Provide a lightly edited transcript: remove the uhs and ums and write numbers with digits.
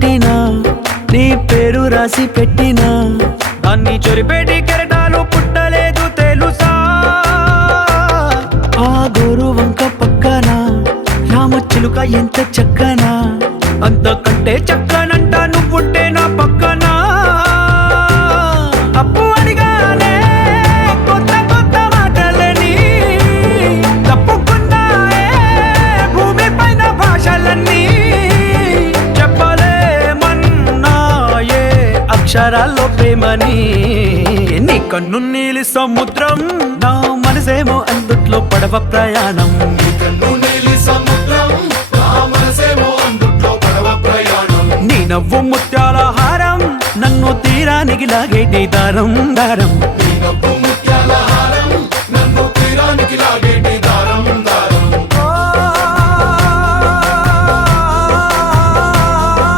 కట్టినా నీ పేరు రాసి పెట్టినా దాన్ని చొరిపేటి కెరటాలు పుట్టలేదు తెలుసా ఆ గోరు వంక పక్కన రామచిలుక ఎంత చక్కనా అంతకంటే చక్కనంట నువ్వుంటే నా పక్కన అప్పు అడిగానే కొత్త కొత్త మాటలని తప్పుకున్నాయే భూమి పైన భాషలన్నీ చెప్పలేమన్నాయే అక్షరాల్లో ప్రేమని నీ కన్ను నీలి సముద్రం నా మనసేమో అందుట్లో పడవ ప్రయాణం నీ నవ్వు ముత్యాల హారం నన్ను తీరానికి లాగేటి దారం దారం